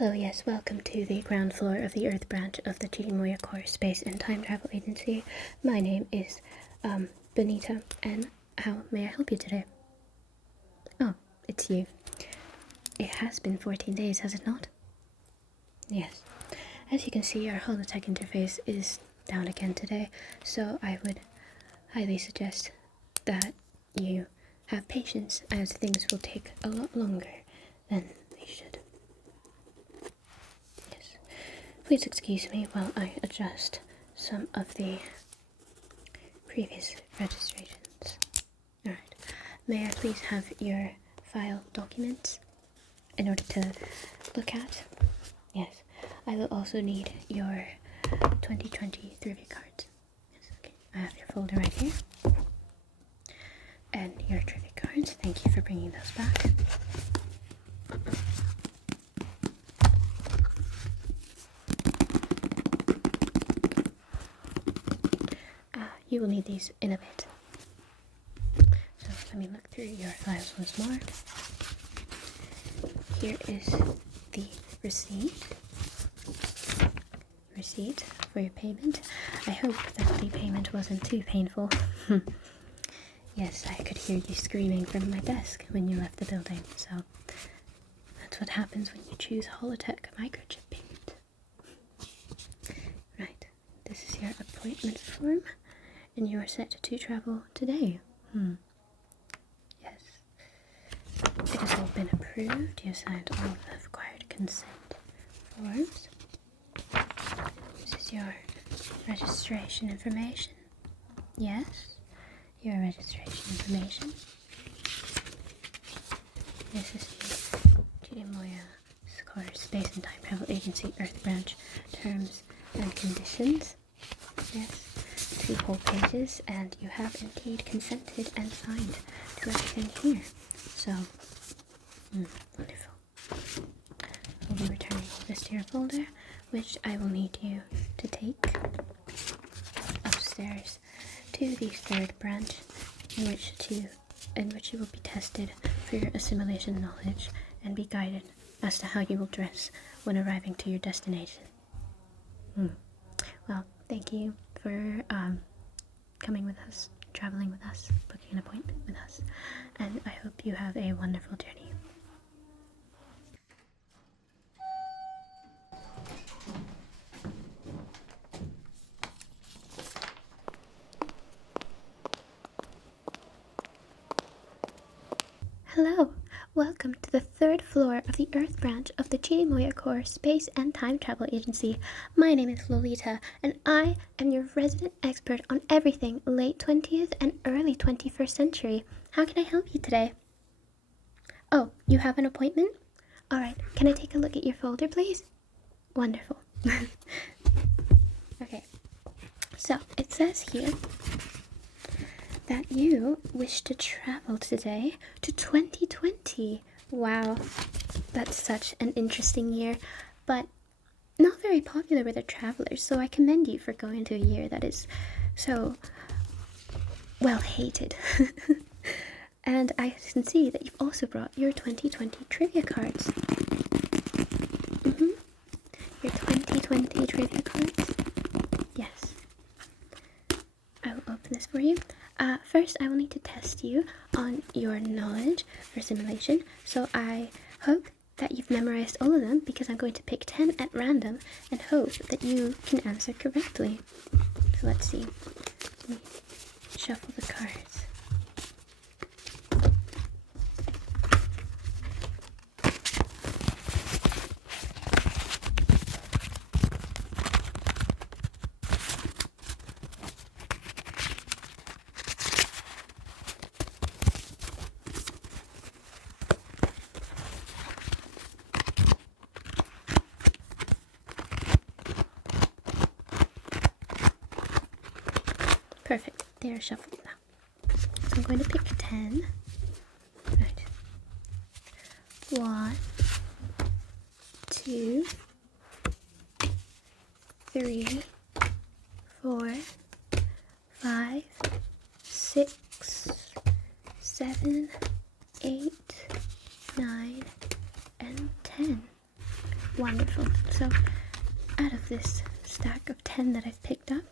Hello, yes, welcome to the ground floor of the Earth branch of the Chirimoya Core Space and Time Travel Agency. My name is Benita, and how may I help you today? Oh, it's you. It has been 14 days, has it not? Yes. As you can see, our holotech interface is down again today, so I would highly suggest that you have patience, as things will take a lot longer than they should. Please excuse me while I adjust some of the previous registrations. Alright, may I please have your file documents in order to look at? Yes, I will also need your 2020 trivia cards. Yes, okay, I have your folder right here. And your trivia cards, thank you for bringing those back. You will need these in a bit. So let me look through your files once more. Here is the receipt for your payment. I hope that the payment wasn't too painful. Yes, I could hear you screaming from my desk when you left the building, so that's what happens when you choose holotech microchip payment. Right, this is your appointment form. And you are set to travel today. Yes. It has all been approved. You signed all the required consent forms. This is your registration information. Yes, your registration information. This is the Chirimoya Core Space and Time Travel Agency Earth Branch terms and conditions. Yes. 2 whole pages, and you have indeed consented and signed to everything here. So, wonderful. I'll be returning all this to your folder, which I will need you to take upstairs to the 3rd branch, in which you will be tested for your assimilation knowledge and be guided as to how you will dress when arriving to your destination. Well, thank you for coming with us, traveling with us, booking an appointment with us, and I hope you have a wonderful journey. Hello! Welcome to the 3rd floor of the Earth branch of the Chirimoya Core Space and Time Travel Agency. My name is Lolita, and I am your resident expert on everything late 20th and early 21st century. How can I help you today? Oh, you have an appointment? Alright, can I take a look at your folder, please? Wonderful. Okay, so it says here that you wish to travel today to 2020. Wow, that's such an interesting year, but not very popular with the travelers, so I commend you for going to a year that is so well hated. And I can see that you've also brought your 2020 trivia cards. Your 2020 trivia cards? Yes. I will open this for you. First, I will need to test you on your knowledge for assimilation, so I hope that you've memorized all of them, because I'm going to pick 10 at random and hope that you can answer correctly. So let's see. Let me shuffle the cards. Perfect, they are shuffled now. So I'm going to pick 10. Right. 1, 2, 3, 4, 5, 6, 7, 8, 9, and 10. Wow, Wonderful. So, out of this stack of 10 that I've picked up,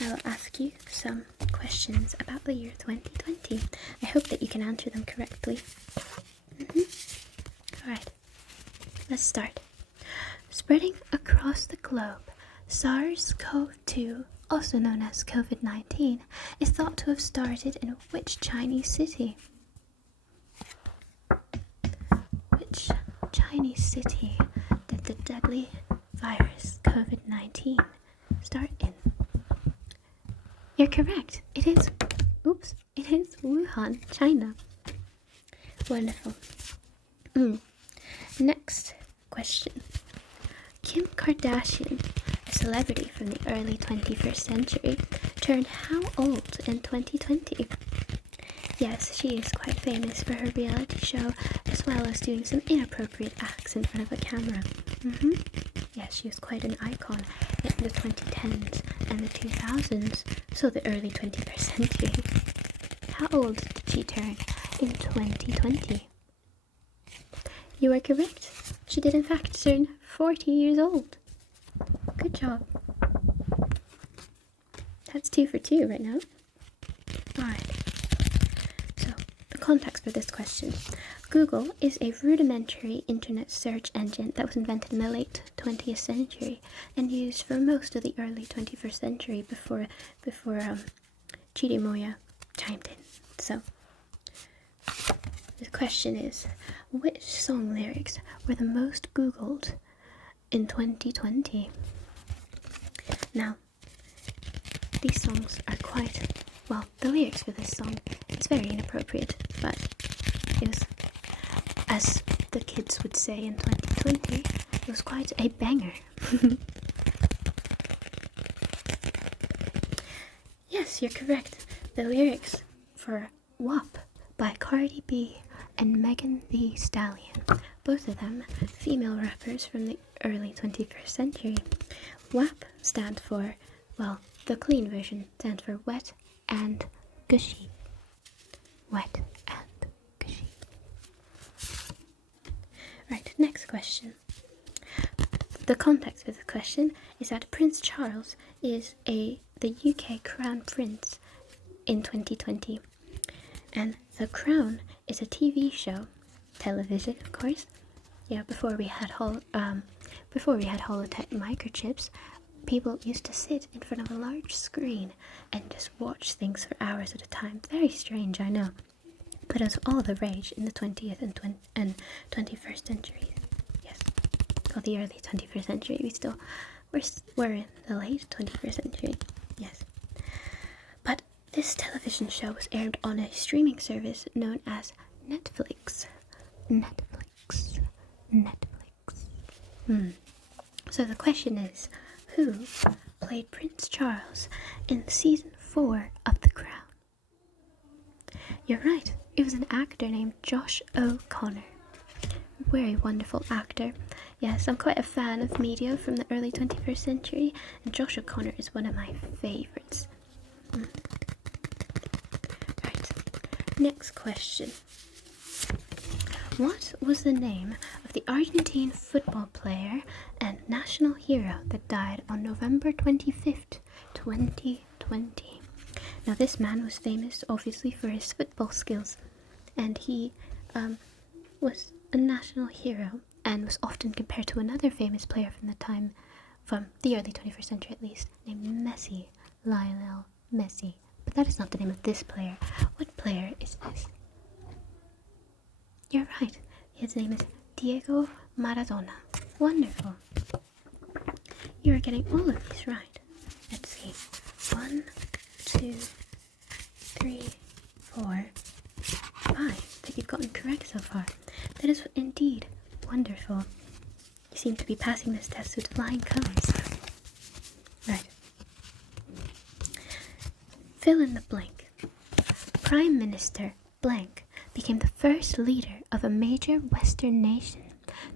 I will ask you some questions about the year 2020. I hope that you can answer them correctly. Alright, let's start. Spreading across the globe, SARS-CoV-2, also known as COVID-19, is thought to have started in which Chinese city? Which Chinese city did the deadly virus COVID-19 start in? You're correct. It is Wuhan, China. Wonderful. Next question. Kim Kardashian, a celebrity from the early 21st century, turned how old in 2020? Yes, she is quite famous for her reality show, as well as doing some inappropriate acts in front of a camera. Yes, she was quite an icon in the 2010s and the 2000s, so the early 21st century. How old did she turn in 2020? You are correct. She did in fact turn 40 years old. Good job. That's 2 for 2 right now. Alright. So, the context for this question. Google is a rudimentary internet search engine that was invented in the late 20th century and used for most of the early 21st century before Chirimoya chimed in. So, the question is, which song lyrics were the most Googled in 2020? Now, these songs are the lyrics for this song is very inappropriate, but it was, as the kids would say in 2020, it was quite a banger. Yes, you're correct. The lyrics for WAP by Cardi B and Megan Thee Stallion, both of them female rappers from the early 21st century. WAP stands for, the clean version stands for wet and gushy. Wet and gushy. Right, next question. The context of the question is that Prince Charles is the UK Crown Prince in 2020. And The Crown is a TV show, television, of course. Yeah, before we had holotype microchips, people used to sit in front of a large screen and just watch things for hours at a time. Very strange, I know, but it was all the rage in the 20th and 21st centuries. Yes, well, the early 21st century. We're in the late 21st century. Yes. But this television show was aired on a streaming service known as Netflix. So the question is, who played Prince Charles in season 4 of The Crown? You're right, it was an actor named Josh O'Connor. Very wonderful actor. Yes, I'm quite a fan of media from the early 21st century, and Josh O'Connor is one of my favourites. Right, next question. What was the name of the Argentine football player and national hero that died on November 25th, 2020? Now, this man was famous, obviously, for his football skills, and he was a national hero and was often compared to another famous player from the time, from the early 21st century at least, named Messi, Lionel Messi. But that is not the name of this player. What player is this? You're right. His name is Diego Maradona. Wonderful. You're getting all of these right. Let's see. 1, 2, 3, 4, 5 that you've gotten correct so far. That is indeed wonderful. You seem to be passing this test with flying colours. Right. Fill in the blank. Prime Minister blank became the first leader of a major Western nation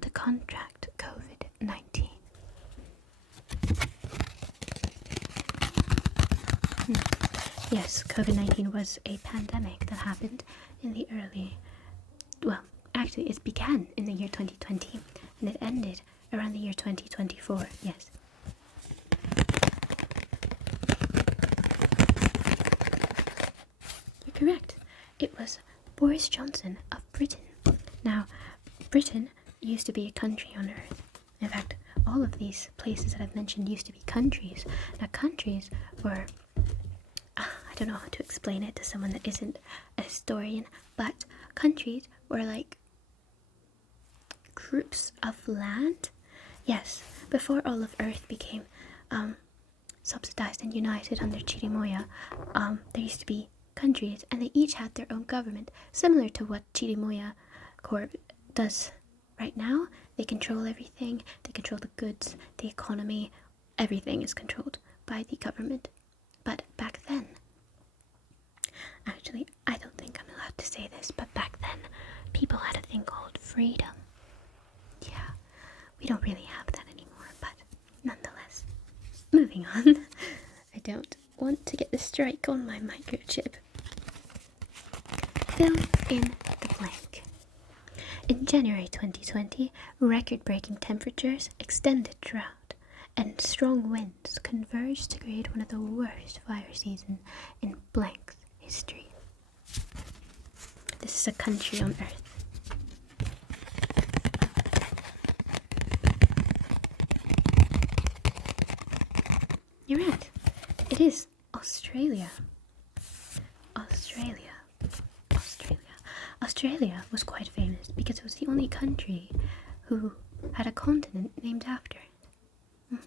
to contract COVID-19. Yes, COVID-19 was a pandemic that happened in the it began in the year 2020 and it ended around the year 2024, yes. You're correct. It was Boris Johnson of Britain. Now, Britain used to be a country on Earth. In fact, all of these places that I've mentioned used to be countries. Now, countries were, I don't know how to explain it to someone that isn't a historian, but countries were like groups of land. Yes, before all of Earth became subsidized and united under Chirimoya, there used to be countries, and they each had their own government, similar to what Chirimoya Corp does right now. They control everything. They control the goods, the economy. Everything is controlled by the government. But back then, actually, I don't think I'm allowed to say this, but back then, people had a thing called freedom. Yeah, we don't really have that anymore, but nonetheless. Moving on. I don't want to get the strike on my microchip. Fill in the blank. In January 2020, record-breaking temperatures, extended drought, and strong winds converged to create one of the worst fire seasons in blank's history. This is a country on Earth. You're right. It is Australia. Australia was quite famous because it was the only country who had a continent named after it.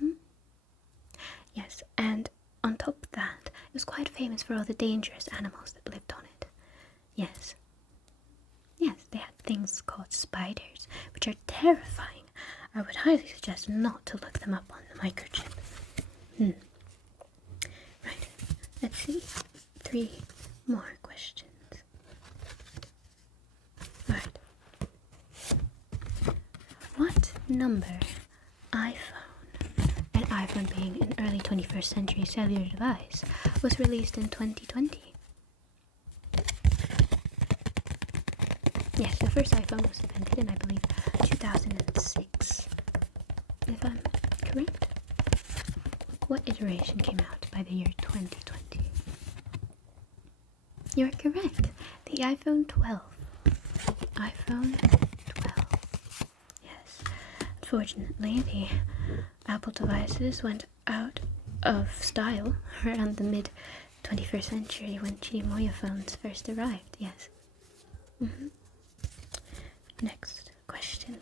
Yes, and on top of that, it was quite famous for all the dangerous animals that lived on it. Yes, they had things called spiders, which are terrifying. I would highly suggest not to look them up on the microchip. Right, let's see. 3 more questions. Right. What number iPhone, an iPhone being an early 21st century cellular device, was released in 2020? Yes, the first iPhone was invented in, I believe, 2006, if I'm correct. What iteration came out by the year 2020? You're correct. The iPhone 12. iPhone 12. Yes. Unfortunately, the Apple devices went out of style around the mid-21st century when Chirimoya phones first arrived. Yes. Next question.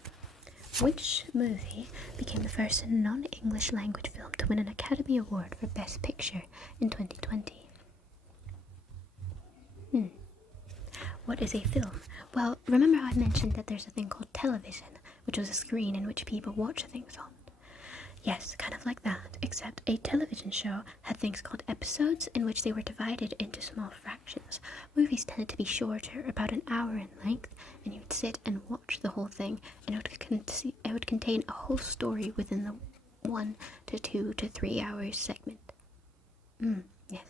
Which movie became the first non-English language film to win an Academy Award for Best Picture in 2020? What is a film? Well, remember how I mentioned that there's a thing called television, which was a screen in which people watch things on? Yes, kind of like that, except a television show had things called episodes in which they were divided into small fractions. Movies tended to be shorter, about an hour in length, and you would sit and watch the whole thing, and it would contain a whole story within the 1 to 2 to 3 hours segment. Yes.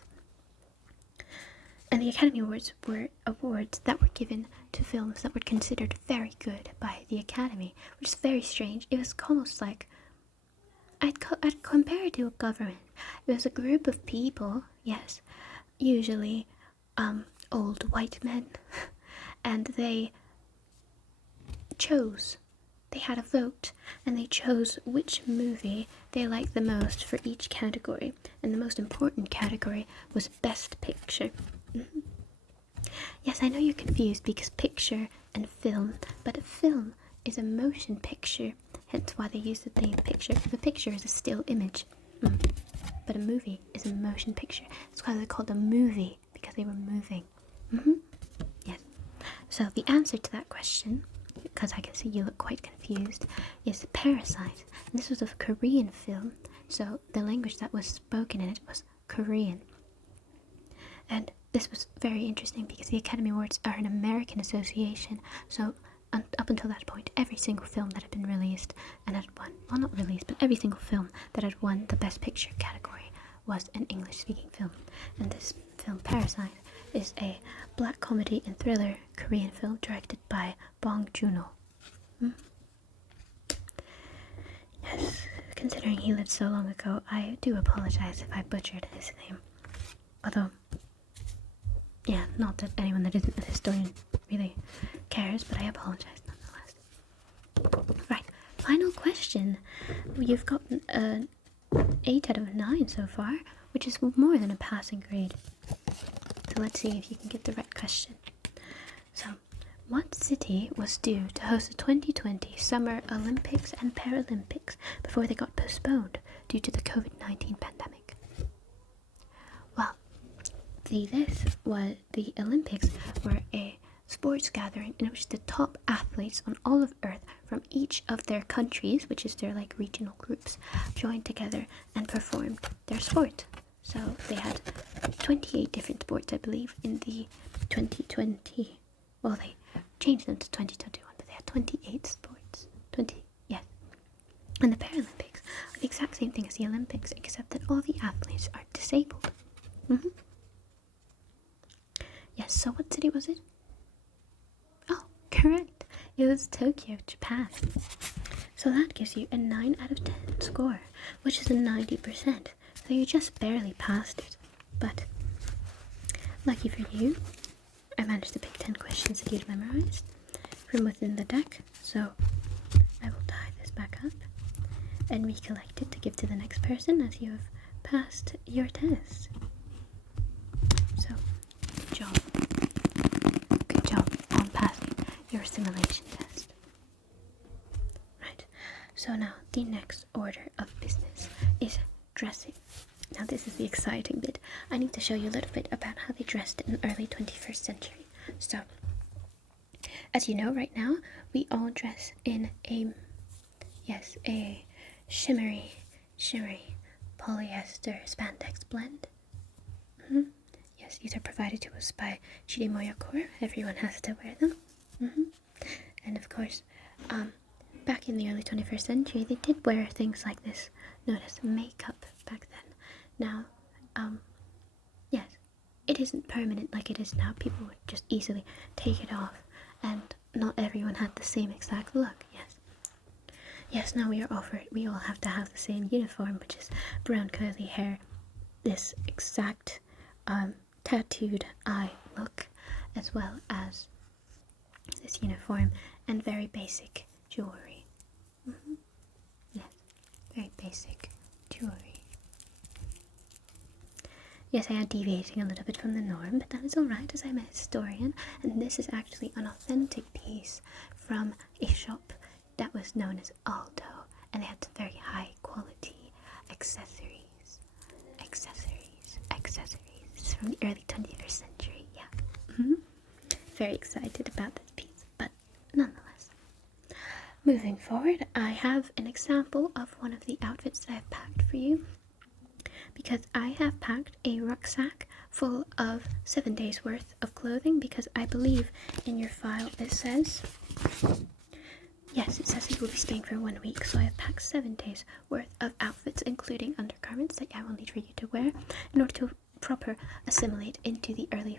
And the Academy Awards were awards that were given to films that were considered very good by the Academy, which is very strange. It was almost like, I'd compare it to a government. It was a group of people, yes, usually old white men, and they had a vote, and they chose which movie they liked the most for each category, and the most important category was Best Picture. Yes, I know you're confused because picture and film, but a film is a motion picture, hence why they use the name picture. The picture is a still image, but a movie is a motion picture. That's why they're called a movie, because they were moving. Yes. So the answer to that question, because I can see you look quite confused, is Parasite. And this was a Korean film, so the language that was spoken in it was Korean. And this was very interesting because the Academy Awards are an American association, so up until that point, every single film that had been released and had won, well, not released, but every single film that had won the Best Picture category was an English-speaking film. And this film, Parasite, is a black comedy and thriller Korean film directed by Bong Joon-ho. Yes, considering he lived so long ago, I do apologize if I butchered his name. Although, yeah, not that anyone that isn't a historian really cares, but I apologize nonetheless. Right, final question. You've gotten an 8 out of 9 so far, which is more than a passing grade. So let's see if you can get the right question. So, what city was due to host the 2020 Summer Olympics and Paralympics before they got postponed due to the COVID-19 pandemic? Well, the Olympics were a sports gathering in which the top athletes on all of Earth from each of their countries, which is their like regional groups, joined together and performed their sport. So they had 28 different sports, I believe, in the 2020. Well, they changed them to 2021, but they had 28 sports. 20, yes. And the Paralympics are the exact same thing as the Olympics, except that all the athletes are disabled. Yes, so what city was it? Oh, correct. It was Tokyo, Japan. So that gives you a 9 out of 10 score, which is a 90%. So you just barely passed it. But, lucky for you, I managed to pick 10 questions that you'd memorized from within the deck. So, I will tie this back up and recollect it to give to the next person as you have passed your test. So, good job. Good job on passing your assimilation test. Right, so now the next order of business is dressing. Now this is the exciting bit. I need to show you a little bit about how they dressed in the early 21st century. So, as you know, right now, we all dress in a shimmery polyester spandex blend. Yes, these are provided to us by Moyakor. Everyone has to wear them. And of course, back in the early 21st century, they did wear things like this, known as makeup back then. Now, yes, it isn't permanent like it is now. People would just easily take it off, and not everyone had the same exact look, yes. Yes, now we all have to have the same uniform, which is brown curly hair, this exact tattooed eye look, as well as this uniform, and very basic jewelry. Yes, very basic jewelry. Yes, I am deviating a little bit from the norm, but that is alright as I'm a historian, and this is actually an authentic piece from a shop that was known as Aldo, and they had some very high quality accessories. This is from the early 21st century, yeah. Very excited about this piece, but nonetheless. Moving forward, I have an example of one of the outfits that I've packed for you, because I have packed a rucksack full of 7 days worth of clothing, because I believe in your file it says, yes, it says you will be staying for 1 week, so I have packed 7 days worth of outfits, including undergarments that I will need for you to wear in order to proper assimilate into the early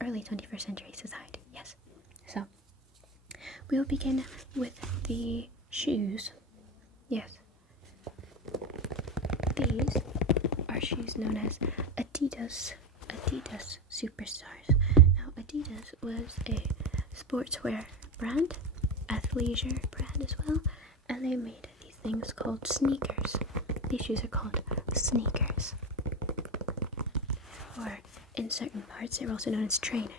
21st century society. Yes, so we will begin with the shoes. Yes, these are shoes known as Adidas Superstars. Now, Adidas was a sportswear brand, athleisure brand as well, and they made these things called sneakers. These shoes are called sneakers. Or in certain parts, they're also known as trainers.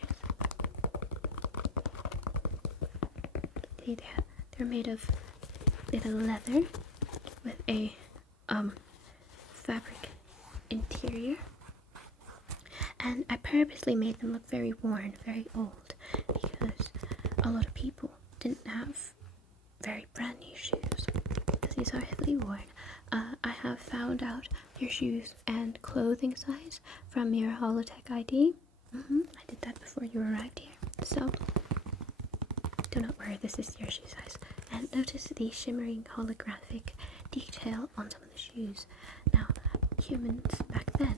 They're made of leather with a fabric interior, and I purposely made them look very worn, very old, because a lot of people didn't have very brand new shoes, because these are heavily worn. I have found out your shoes and clothing size from your Holotech ID. I did that before you arrived here, so do not worry, this is your shoe size. And notice the shimmering holographic detail on some of the shoes. Now, humans back then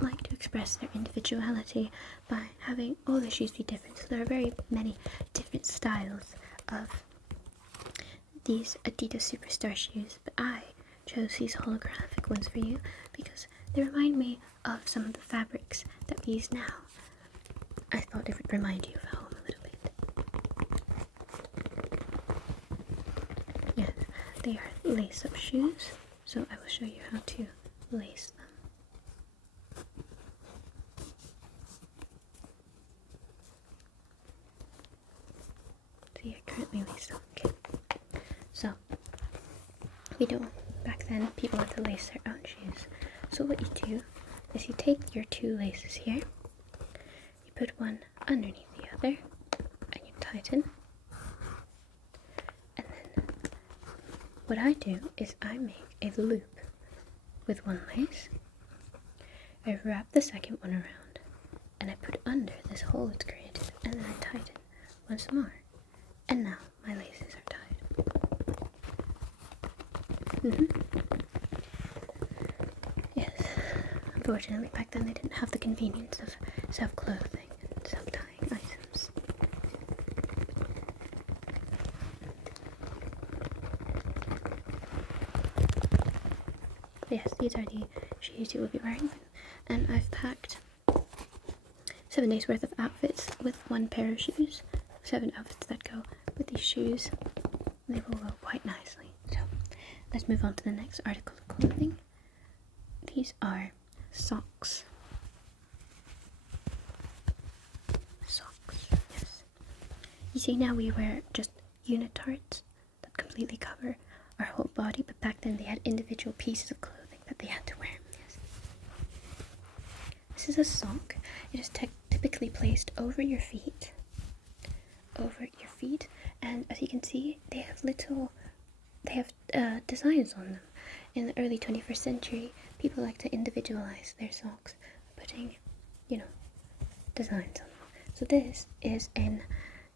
like to express their individuality by having all the shoes be different, so there are very many different styles of these Adidas Superstar shoes, but I chose these holographic ones for you because they remind me of some of the fabrics that we use now. I thought it would remind you of home a little bit. Yes, they are lace-up shoes, so I will show you how to lace them. So you're currently laced up. Okay. So, back then people had to lace their own shoes. So what you do is you take your two laces here, you put one underneath the other, and you tighten. And then what I do is I make a loop with one lace, I wrap the second one around, and I put under this hole it's created, and then I tighten once more. And now my laces are tied. Yes, unfortunately back then they didn't have the convenience of self-clothing and self-tying items. Yes, these are the shoes you will be wearing, and I've packed 7 days worth of outfits with one pair of shoes. 7 outfits that go with these shoes. They will go quite nicely. So let's move on to the next article of clothing. These are socks. Socks, yes. You see, now we wear just unitards that completely cover our whole body, but back then they had individual pieces of clothing that they had to wear. Yes. This is a sock. It is typically placed over your feet. And as you can see, they have designs on them. In the early 21st century, people like to individualize their socks, putting, designs on them. So this is an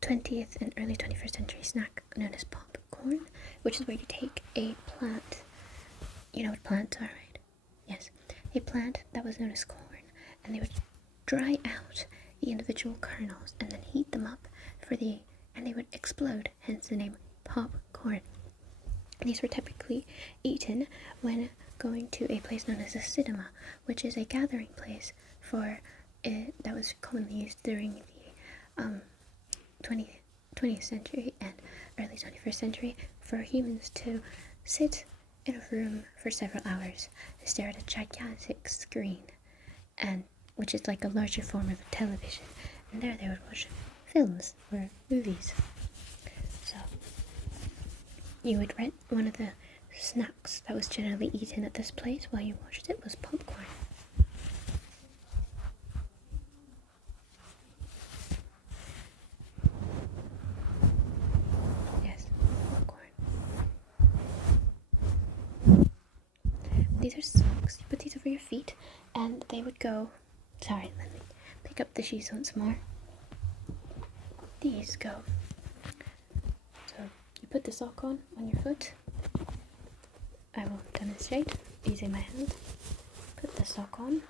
20th and early 21st century snack known as popcorn, which is where you take a plant. You know what plants are, right? Yes, a plant that was known as corn, and they would dry out the individual kernels and then heat them up and they would explode, hence the name popcorn. These were typically eaten when going to a place known as a cinema, which is a gathering place that was commonly used during the 20th century and early 21st century for humans to sit in a room for several hours and stare at a gigantic screen, and which is like a larger form of a television, and there they would watch films or movies. So you would rent one of the snacks that was generally eaten at this place while you watched it was popcorn. Yes, popcorn. These are socks. You put these over your feet and they would go... Sorry, let me pick up the shoes once more. These go. So you put the sock on your foot. I will demonstrate using my hand. Put the sock on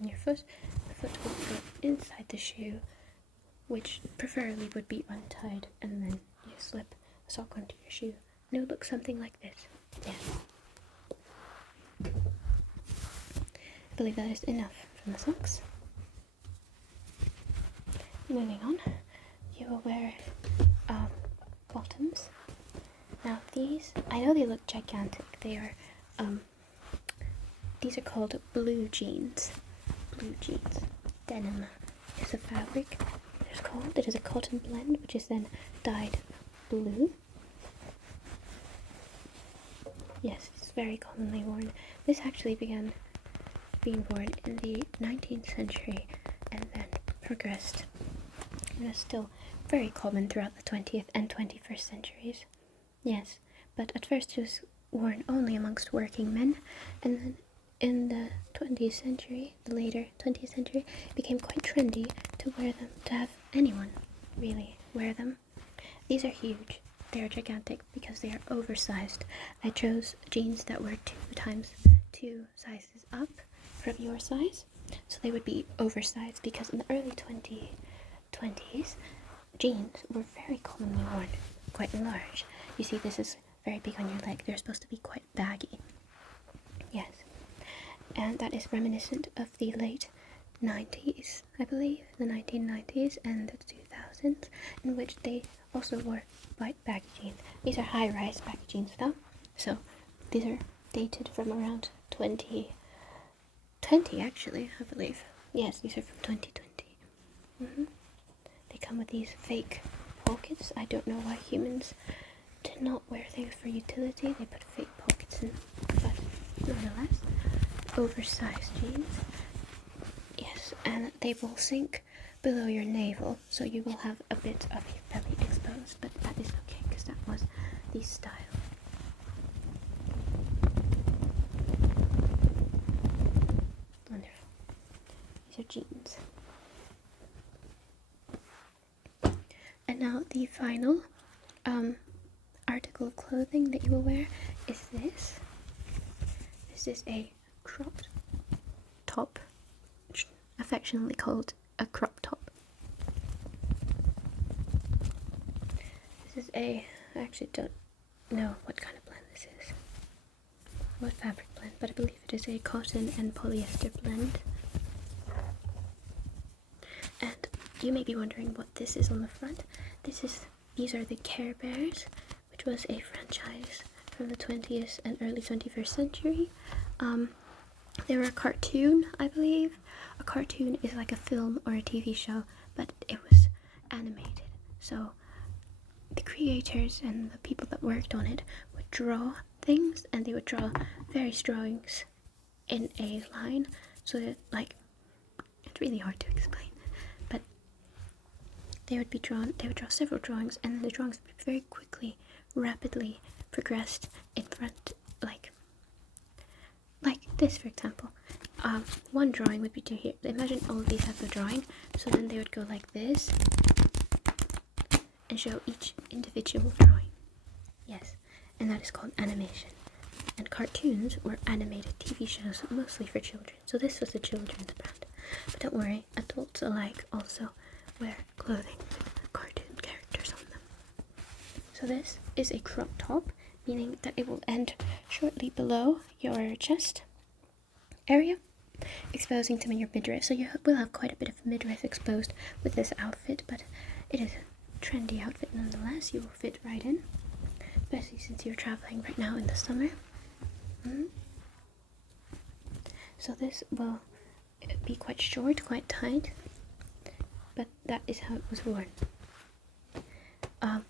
your foot. The foot will go inside the shoe, which preferably would be untied, and then you slip the sock onto your shoe. And it would look something like this. Yes. I believe that is enough from the socks. Moving on, you will wear bottoms. Now these, I know they look gigantic. They are, these are called blue jeans. Blue jeans. Denim is a fabric. It's called. It is a cotton blend, which is then dyed blue. Yes, it's very commonly worn. This actually began being worn in the 19th century and then progressed. It is still very common throughout the 20th and 21st centuries. Yes, but at first it was worn only amongst working men, and then in the 20th century, the later 20th century, it became quite trendy to wear them, to have anyone really wear them. These are huge. They are gigantic because they are oversized. I chose jeans that were 2 sizes up from your size, so they would be oversized because in the early 2020s, jeans were very commonly worn quite large. You see, this is very big on your leg. They're supposed to be quite baggy. Yes. And that is reminiscent of the late 90s, I believe, the 1990s and the 2000s, in which they also wore quite baggy jeans. These are high-rise baggy jeans though, so these are dated from around 2020 actually, I believe. Yes, these are from 2020. They come with these fake pockets. I don't know why humans did not wear things for utility. They put fake pockets in, but nonetheless, oversized jeans. Yes, and they will sink below your navel, so you will have a bit of your belly exposed, but that is okay because that was the style. Wonderful. These are jeans. And now the final article of clothing that you will wear is this. This is a cropped top, affectionately called a crop top. This is I actually don't know what kind of blend this is, what fabric blend, but I believe it is a cotton and polyester blend. And you may be wondering what this is on the front. These are the Care Bears, which was a franchise from the 20th and early 21st century. They were a cartoon, I believe. A cartoon is like a film or a TV show, but it was animated. So the creators and the people that worked on it would draw things, and they would draw various drawings in a line. So that, like, it's really hard to explain, but they would draw several drawings, and then the drawings would be very quickly, rapidly progressed in front, like this, for example. One drawing would be to here. Imagine all of these have the drawing, so then they would go like this and show each individual drawing. Yes, and that is called animation. And cartoons were animated TV shows, mostly for children. So this was the children's brand. But don't worry, adults alike also wear clothing with cartoon characters on them. So this is a crop top, meaning that it will end shortly below your chest area, exposing some of your midriff. So you will have quite a bit of midriff exposed with this outfit, but it is a trendy outfit nonetheless. You will fit right in, especially since you're traveling right now in the summer. So this will be quite short, quite tight, but that is how it was worn.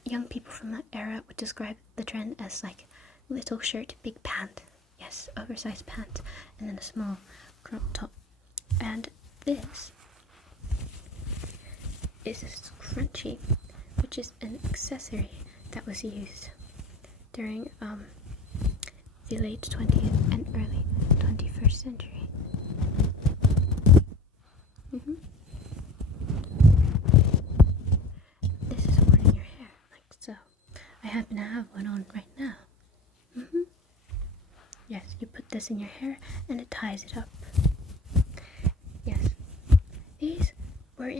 Young people from that era would describe the trend as like little shirt, big pant. Yes, oversized pants, and then a small crop top. And this is a scrunchie, which is an accessory that was used during the late 20th and early 21st century. This is worn in your hair, like so. I happen to have one on right now. Yes, you put this in your hair and it ties it up. Yes, these were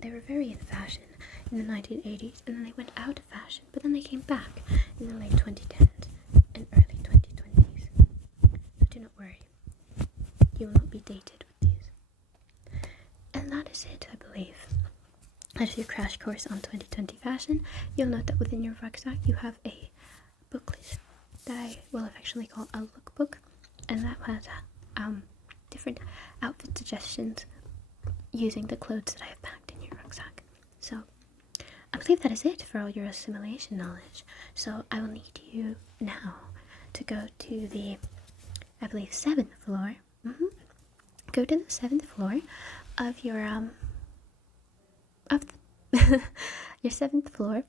they were very in fashion in the 1980s, and then they went out of fashion, but then they came back in the late 2010s and early 2020s. So do not worry, you will not be dated with these. And that is it, I believe. As your crash course on 2020 fashion, you'll note that within your rucksack you have a booklet that I will affectionately call a lookbook, and that has different outfit suggestions using the clothes that I have packed in your rucksack. So I believe that is it for all your assimilation knowledge. So I will need you now to go to the, I believe, 7th floor. Go to the 7th floor of your your 7th floor,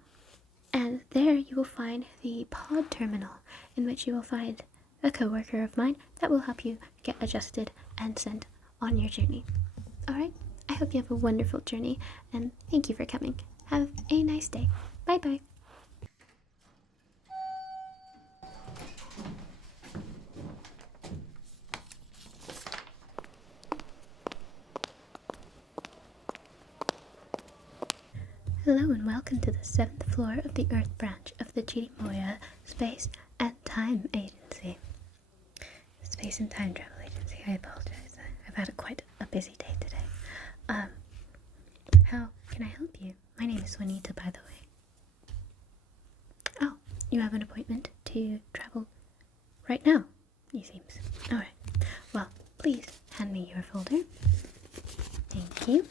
and there you will find the pod terminal, in which you will find a co-worker of mine that will help you get adjusted and sent on your journey. Alright, I hope you have a wonderful journey, and thank you for coming. Have a nice day. Bye bye. Hello and welcome to the 7th floor of the Earth branch of the Chirimoya Space and Time Agency. Space and Time Travel Agency, I apologize. I've had quite a busy day today. How can I help you? My name is Juanita, by the way. Oh, you have an appointment to travel right now, it seems. Alright, well, please hand me your folder. Thank you.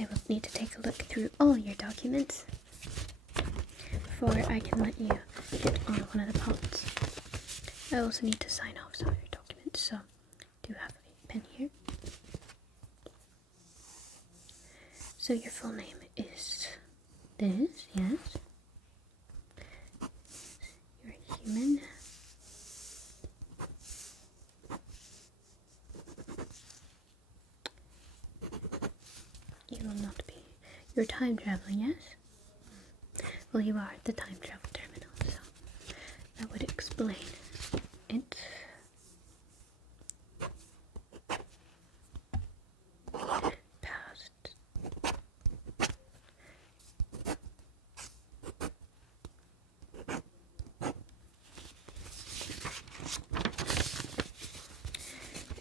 I will need to take a look through all your documents before I can let you get on one of the pods. I also need to sign off some of your documents, so I do have a pen here. So your full name is this, yes? You're a human. You will not be. You're time traveling, yes? Well, you are at the time travel terminal, so that would explain it. Past.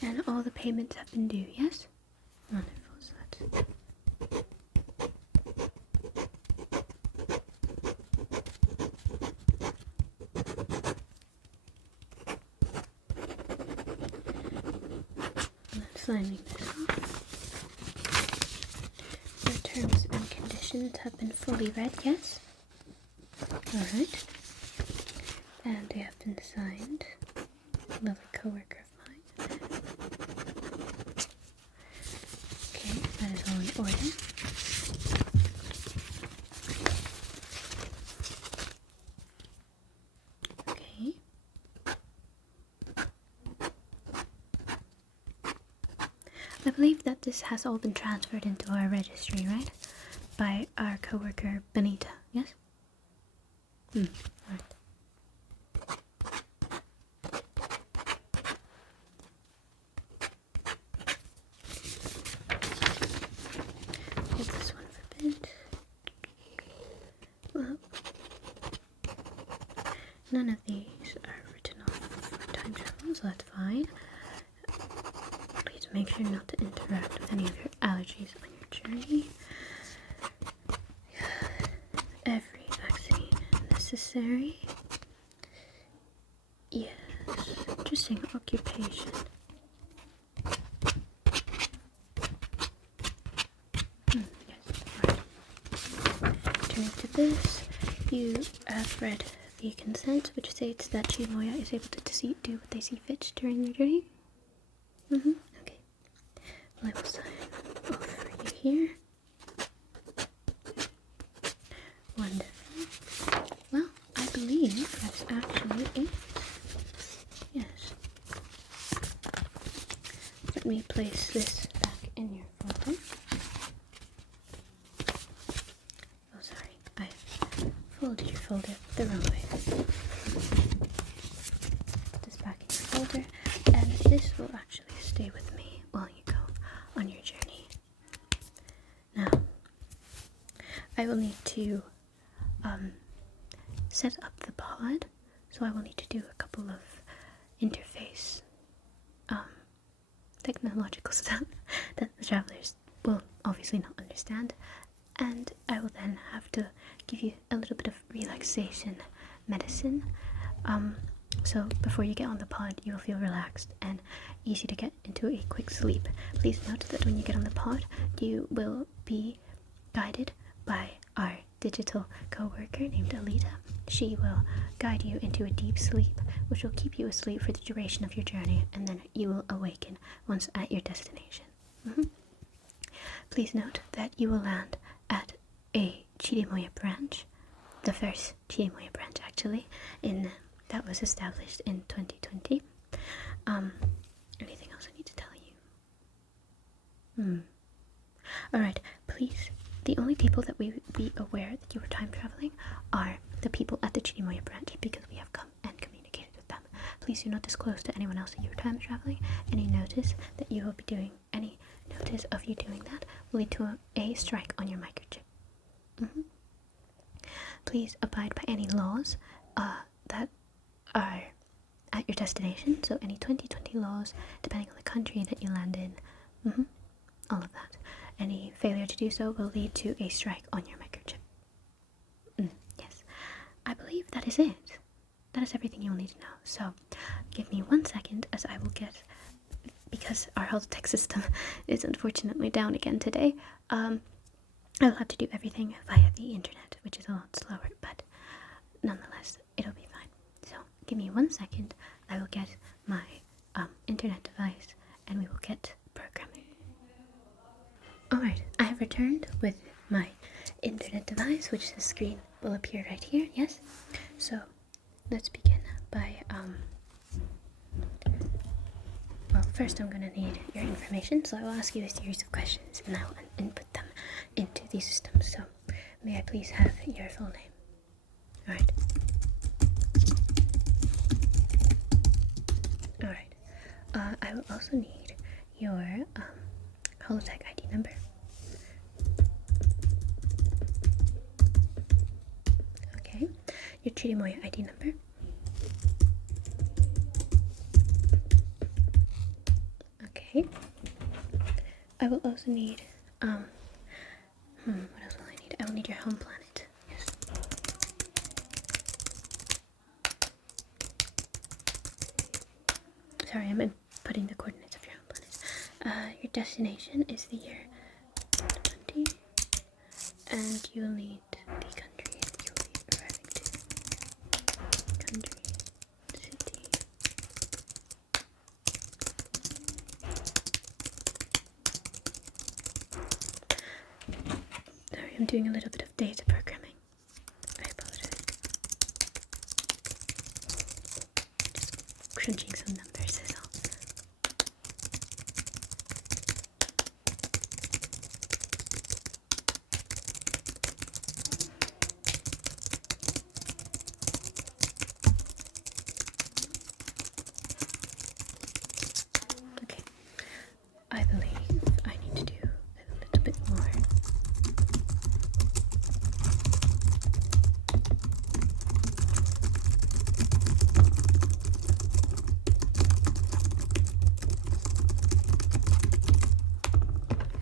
And all the payments have been due, yes? Wonderful, so that's... Signing this off. Your terms and conditions have been fully read, yes? Alright. And they have been signed. Lovely co-worker of mine. Okay, that is all in order. Okay. I believe that this has all been transferred into our registry, right? By our coworker Benita, yes? Right. Hold this one for a bit. Well, none of these are written off for time travel, so that's fine. Please make sure not to interact with any of your allergies on your journey. Every vaccine necessary. Yes, interesting occupation. Yes, right. Turning to this, you have read the consent, which states that Chimoya is able to do what they see fit during their journey. Okay. Well, I will sign off for you here. Wonderful. Well, I believe that's actually it. Yes. Let me place this back in your folder. Oh, sorry. I folded your folder the wrong way. Put this back in your folder, and this will actually stay with me while you go on your journey. Now, I will need to set up the pod, so I will need to do a couple of interface technological stuff that the travelers will obviously not understand, and I will then have to give you a little bit of relaxation medicine, so before you get on the pod you will feel relaxed and easy to get into a quick sleep. Please note that when you get on the pod you will be guided by our digital co-worker named Alita. She will guide you into a deep sleep, which will keep you asleep for the duration of your journey, and then you will awaken once at your destination. Please note that you will land at a Chirimoya branch, the first Chirimoya branch actually, that was established in 2020. Anything else I need to tell you? Alright, please. The only people that we be aware that you were time traveling are the people at the Chirimoya branch, because we have come and communicated with them. Please do not disclose to anyone else that you were time traveling. Any notice that you will be doing, any notice of you doing that will lead to a strike on your microchip. Please abide by any laws that are at your destination. So any 2020 laws, depending on the country that you land in. All of that. Any failure to do so will lead to a strike on your microchip. Yes. I believe that is it. That is everything you'll need to know. So give me 1 second as I will get, because our health tech system is unfortunately down again today, I will have to do everything via the internet, which is a lot slower, but nonetheless, it'll be fine. So give me 1 second, I will get my internet device, and we will get programming. Alright, I have returned with my internet device, which the screen will appear right here, yes? So let's begin by, well, first I'm going to need your information, so I will ask you a series of questions, and I will input them into the system. So, may I please have your full name? Alright. Alright. I will also need your Holotech ID number. Okay. Your Chirimoya ID number. Okay. I will also need, what else will I need? I will need your home planet. Yes. Sorry, I'm inputting the coordinates of your home planet. Your destination is the year 20, and you'll need the country that you'll be arriving to. Country, city. Sorry, I'm doing a little bit of data programming. I apologize. Just crunching some numbers is all. Okay, I believe I need to do a little bit more.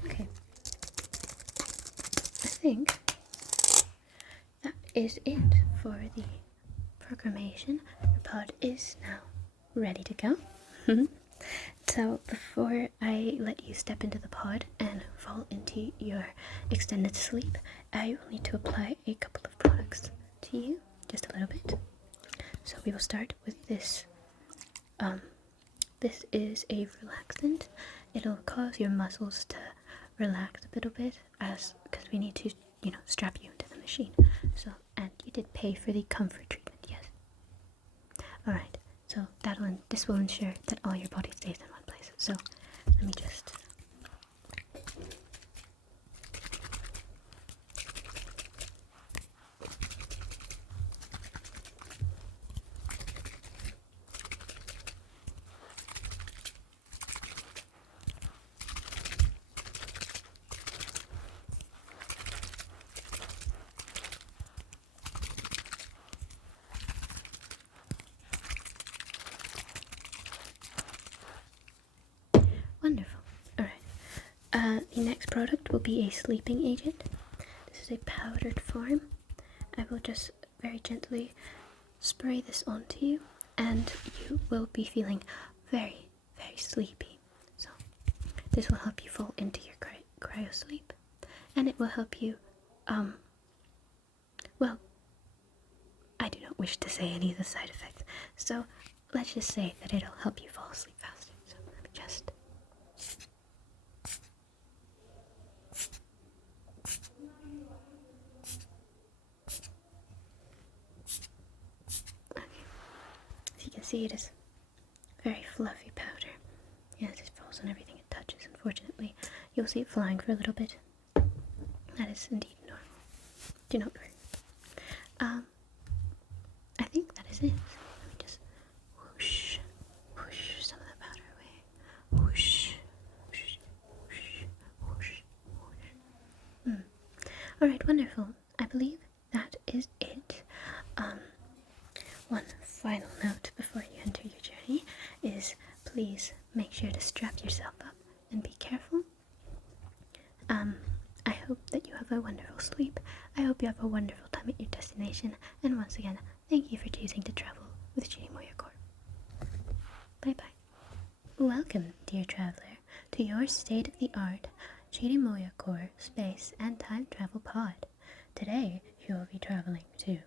Okay, I think that is it for the programmation. Your pod is now ready to go. So before I let you step into the pod and fall into your extended sleep, I will need to apply a couple of products to you, just a little bit. So we will start with this. This is a relaxant. It'll cause your muscles to relax a little bit, because we need to, strap you into the machine. So, and you did pay for the comfort treatment, yes? Alright, so this will ensure that all your body stays in one place. So, let me just... Wonderful. Alright. The next product will be a sleeping agent. This is a powdered form. I will just very gently spray this onto you, and you will be feeling very, very sleepy. So, this will help you fall into your cryo sleep, and it will help you, well, I do not wish to say any of the side effects, so let's just say that it'll help you fall asleep faster. So, let me just... As you can see, it is very fluffy powder. Yeah, it just falls on everything it touches. Unfortunately, you'll see it flying for a little bit. That is indeed normal. Do not worry. I think that is it. Let me just whoosh, whoosh some of the powder away. Whoosh, whoosh, whoosh, whoosh, whoosh. Alright, wonderful. I believe that is it. One final note before you enter your journey is please make sure to strap yourself up and be careful. I hope that you have a wonderful sleep. I hope you have a wonderful time at your destination. And once again, thank you for choosing to travel with Chirimoya Corps. Bye-bye. Welcome, dear traveler, to your state-of-the-art Chirimoya Corps space and time travel pod. Today, you will be traveling to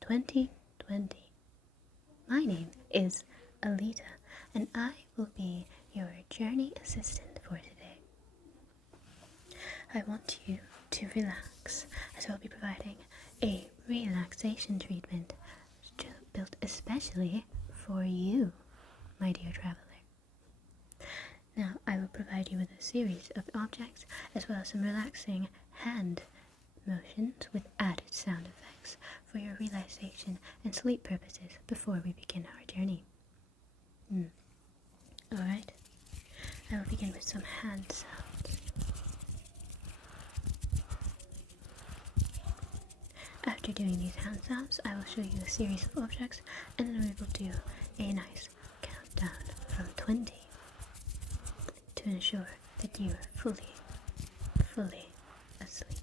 2020. My name is Alita, and I will be your journey assistant for today. I want you to relax, as I'll be providing a relaxation treatment built especially for you, my dear traveler. Now, I will provide you with a series of objects, as well as some relaxing hand motions with added sound effects for your relaxation and sleep purposes before we begin our journey. Alright, I will begin with some hand sounds. After doing these hand sounds, I will show you a series of objects, and then we will do a nice countdown from 20 to ensure that you are fully asleep.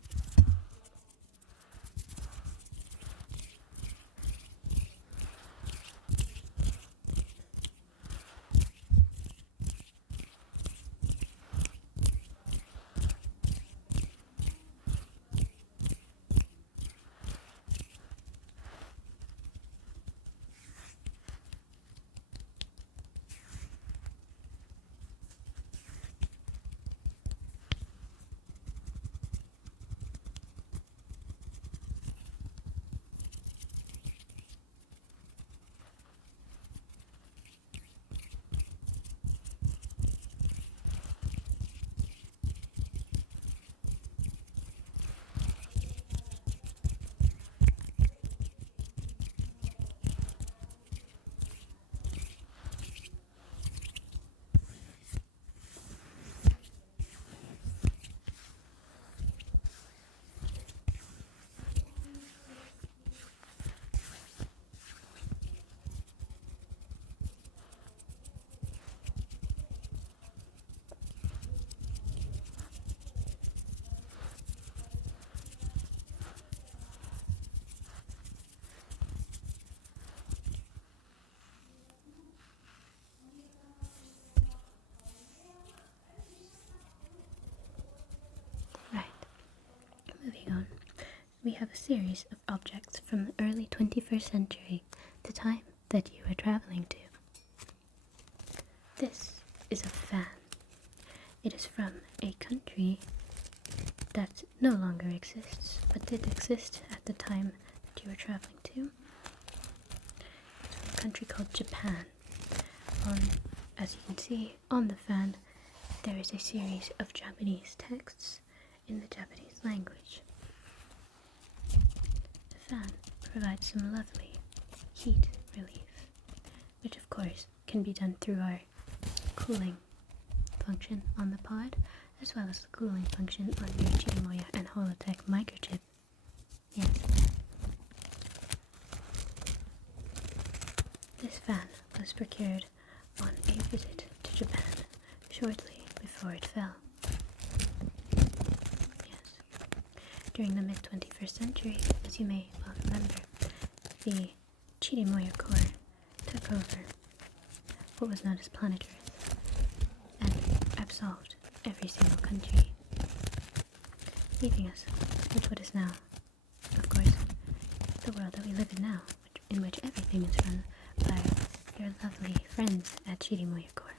Moving on, we have a series of objects from the early 21st century, the time that you are traveling to. This is a fan. It is from a country that no longer exists, but did exist at the time that you were traveling to. It's from a country called Japan. As you can see on the fan, there is a series of Japanese texts in the Japanese language. The fan provides some lovely heat relief, which of course can be done through our cooling function on the pod, as well as the cooling function on your Chirimoya and Holotech microchip. Yes. This fan was procured on a visit to Japan shortly before it fell. During the mid-21st century, as you may well remember, the Chirimoya Corps took over what was known as planet Earth and absolved every single country, leaving us with what is now, of course, the world that we live in now, in which everything is run by your lovely friends at Chirimoya Corps.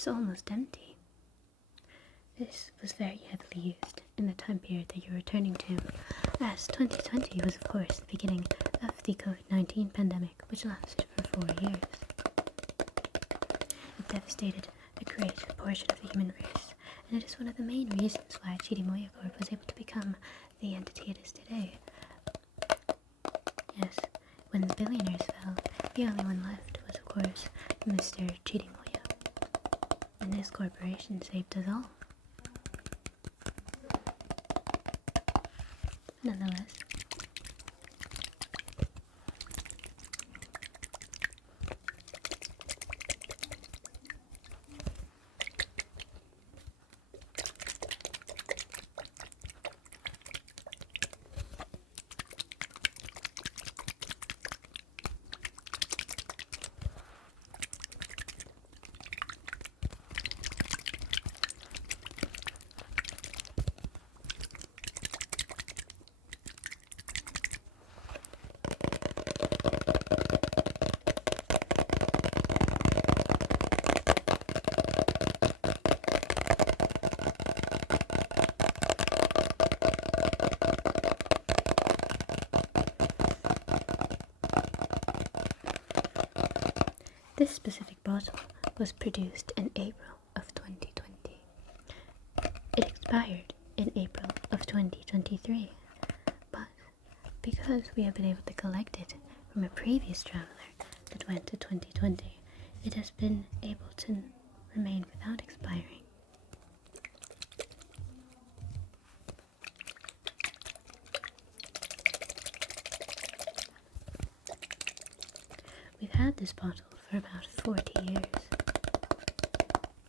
is almost empty. This was very heavily used in the time period that you're returning to, as 2020 was of course the beginning of the COVID-19 pandemic, which lasted for 4 years. It devastated a great portion of the human race, and it is one of the main reasons why Chirimoya Corp was able to become the entity it is today. Yes, when the billionaires fell, the only one left was of course Mr. Chirimoya, and his corporation saved us all. Nonetheless, this specific bottle was produced in April of 2020. It expired in April of 2023, but because we have been able to collect it from a previous traveler that went to 2020, it has been able to remain without expiring. We've had this bottle for about 40 years.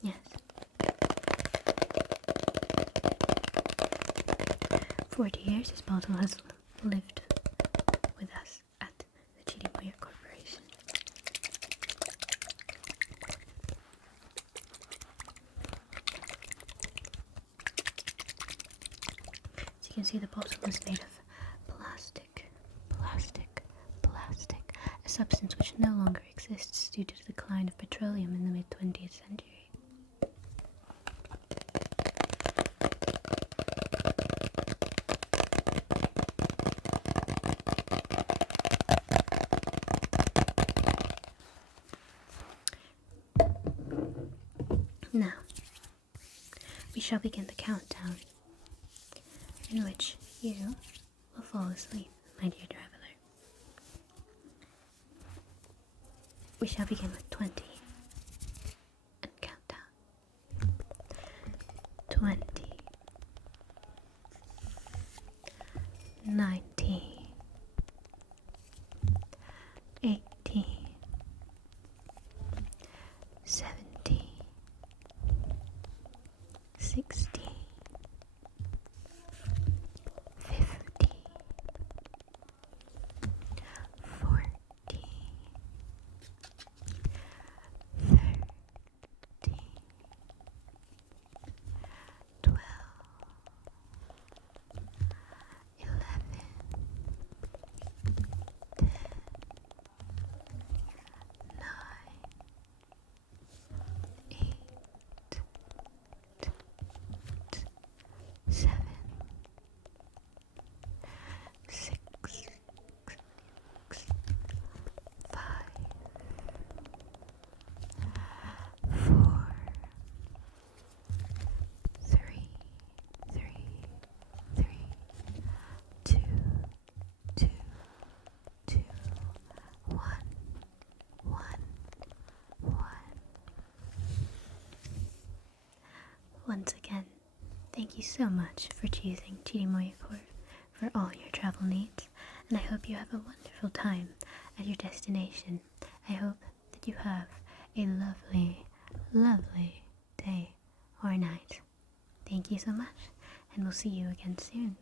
Yes. 40 years this bottle has lived with us at the Chirimoya Corporation. As you can see, the bottle is made of plastic, a substance which no longer exists due to the decline of petroleum in the mid-20th century. Now, we shall begin the countdown, in which you will fall asleep, my dear traveler. We shall begin with 20 and count down. 20, 19, 18, 17, 16, 15, 14, 13, 12, 11, 10, 9, 8, 7, 6, 5, 4, 3, 2, 1, 1. Once again, thank you so much for choosing Chirimoya Corp for all your travel needs, and I hope you have a wonderful time at your destination. I hope that you have a lovely, lovely day or night. Thank you so much, and we'll see you again soon.